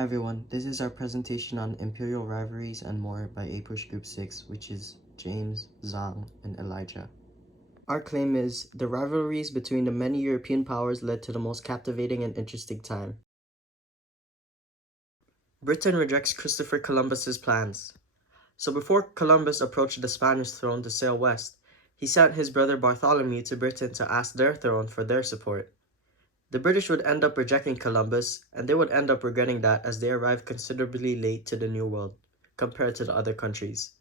Hi everyone, this is our presentation on Imperial Rivalries and More by APUSH Group 6, which is James, Zong, and Elijah. Our claim is, the rivalries between the many European powers led to the most captivating and interesting time. Britain rejects Christopher Columbus's plans. So before Columbus approached the Spanish throne to sail west, he sent his brother Bartholomew to Britain to ask their throne for their support. The British would end up rejecting Columbus, and they would end up regretting that as they arrived considerably late to the New World, compared to the other countries.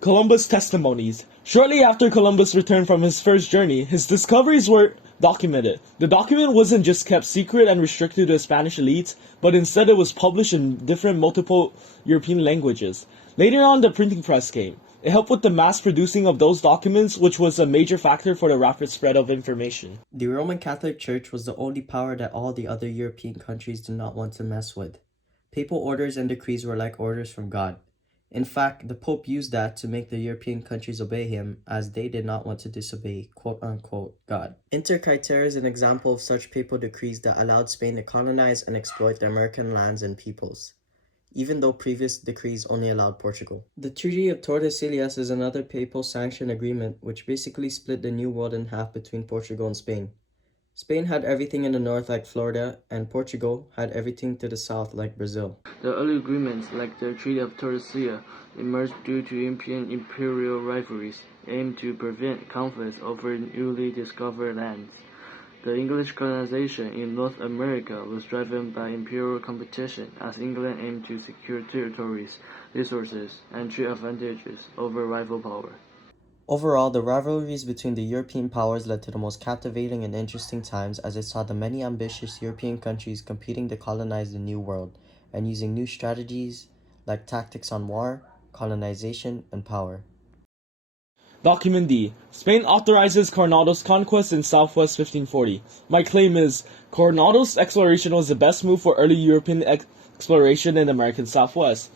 Columbus testimonies. Shortly after Columbus returned from his first journey, his discoveries were documented. The document wasn't just kept secret and restricted to the Spanish elites, but instead it was published in multiple European languages. Later on, the printing press came. It helped with the mass producing of those documents, which was a major factor for the rapid spread of information. The Roman Catholic Church was the only power that all the other European countries did not want to mess with. Papal orders and decrees were like orders from God. In fact, the Pope used that to make the European countries obey him, as they did not want to disobey quote-unquote God. Inter Caetera is an example of such papal decrees that allowed Spain to colonize and exploit the American lands and peoples, even though previous decrees only allowed Portugal. The Treaty of Tordesillas is another papal sanctioned agreement which basically split the New World in half between Portugal and Spain. Spain had everything in the north like Florida, and Portugal had everything to the south like Brazil. The early agreements, like the Treaty of Tordesillas, emerged due to European imperial rivalries, aimed to prevent conflicts over newly discovered lands. The English colonization in North America was driven by imperial competition, as England aimed to secure territories, resources, and trade advantages over rival power. Overall, the rivalries between the European powers led to the most captivating and interesting times, as it saw the many ambitious European countries competing to colonize the New World and using new strategies like tactics on war, colonization, and power. Document D. Spain authorizes Coronado's conquest in southwest 1540. My claim is, Coronado's exploration was the best move for early European exploration in the American Southwest.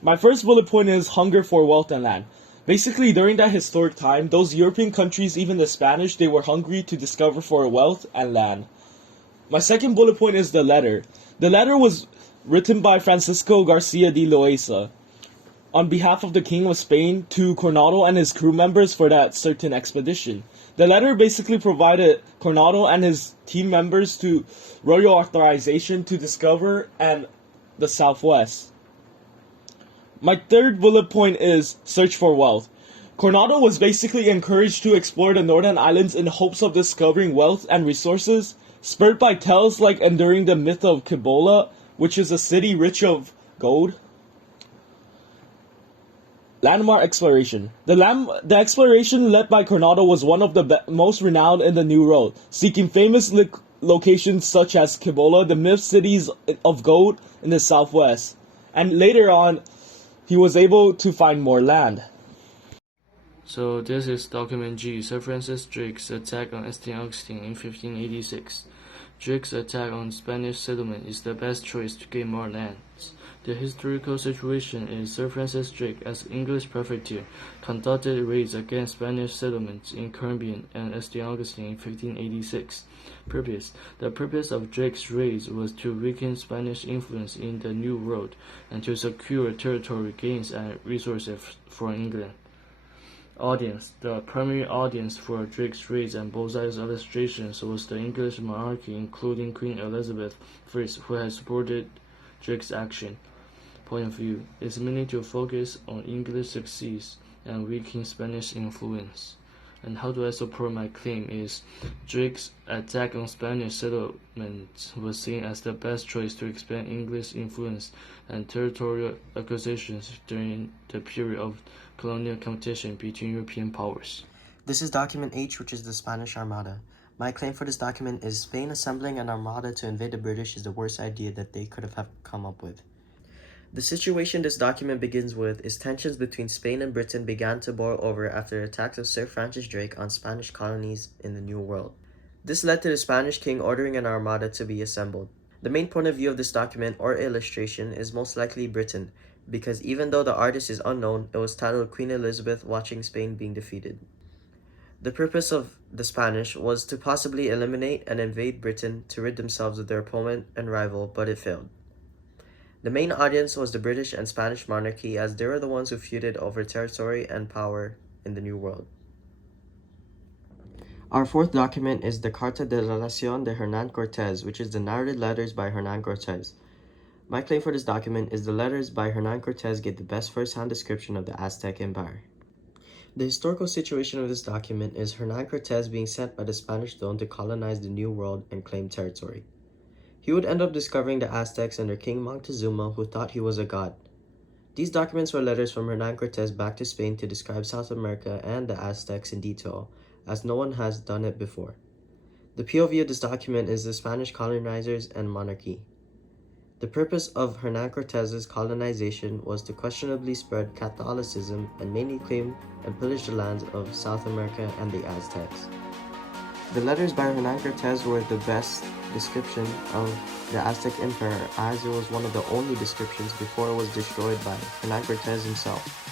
My first bullet point is hunger for wealth and land. Basically, during that historic time, those European countries, even the Spanish, they were hungry to discover for wealth and land. My second bullet point is the letter. The letter was written by Francisco Garcia de Loaiza on behalf of the King of Spain to Coronado and his crew members for that certain expedition. The letter basically provided Coronado and his team members to royal authorization to discover and the Southwest. My third bullet point is search for wealth. Coronado was basically encouraged to explore the northern islands in hopes of discovering wealth and resources, spurred by tales like enduring the myth of Cibola, which is a city rich of gold. Landmark exploration. The exploration led by Coronado was one of the most renowned in the New World, seeking famous locations such as Cibola, the myth cities of gold in the southwest. And later on, he was able to find more land. So this is document G, Sir Francis Drake's attack on St. Augustine in 1586. Drake's attack on Spanish settlement is the best choice to gain more lands. The historical situation is Sir Francis Drake, as English privateer, conducted raids against Spanish settlements in Caribbean and St. Augustine in 1586. Purpose: the purpose of Drake's raids was to weaken Spanish influence in the New World and to secure territory gains and resources for England. Audience: the primary audience for Drake's raids and Bullseye's illustrations was the English monarchy, including Queen Elizabeth I, who had supported Drake's action. Point of view is mainly to focus on English success and weaken Spanish influence. And how do I support my claim is, Drake's attack on Spanish settlements was seen as the best choice to expand English influence and territorial acquisitions during the period of colonial competition between European powers. This is document H, which is the Spanish Armada. My claim for this document is Spain assembling an armada to invade the British is the worst idea that they could have come up with. The situation this document begins with is tensions between Spain and Britain began to boil over after attacks of Sir Francis Drake on Spanish colonies in the New World. This led to the Spanish king ordering an armada to be assembled. The main point of view of this document or illustration is most likely Britain, because even though the artist is unknown, it was titled Queen Elizabeth Watching Spain Being Defeated. The purpose of the Spanish was to possibly eliminate and invade Britain to rid themselves of their opponent and rival, but it failed. The main audience was the British and Spanish monarchy, as they were the ones who feuded over territory and power in the New World. Our fourth document is the Carta de Relación de Hernán Cortés, which is the narrated letters by Hernán Cortés. My claim for this document is the letters by Hernán Cortés gave the best first-hand description of the Aztec Empire. The historical situation of this document is Hernán Cortés being sent by the Spanish throne to colonize the New World and claim territory. He would end up discovering the Aztecs under King Moctezuma, who thought he was a god. These documents were letters from Hernán Cortés back to Spain to describe South America and the Aztecs in detail, as no one has done it before. The POV of this document is the Spanish colonizers and monarchy. The purpose of Hernán Cortés's colonization was to questionably spread Catholicism and mainly claim and pillage the lands of South America and the Aztecs. The letters by Hernán Cortés were the best description of the Aztec Empire, as it was one of the only descriptions before it was destroyed by Hernán Cortés himself.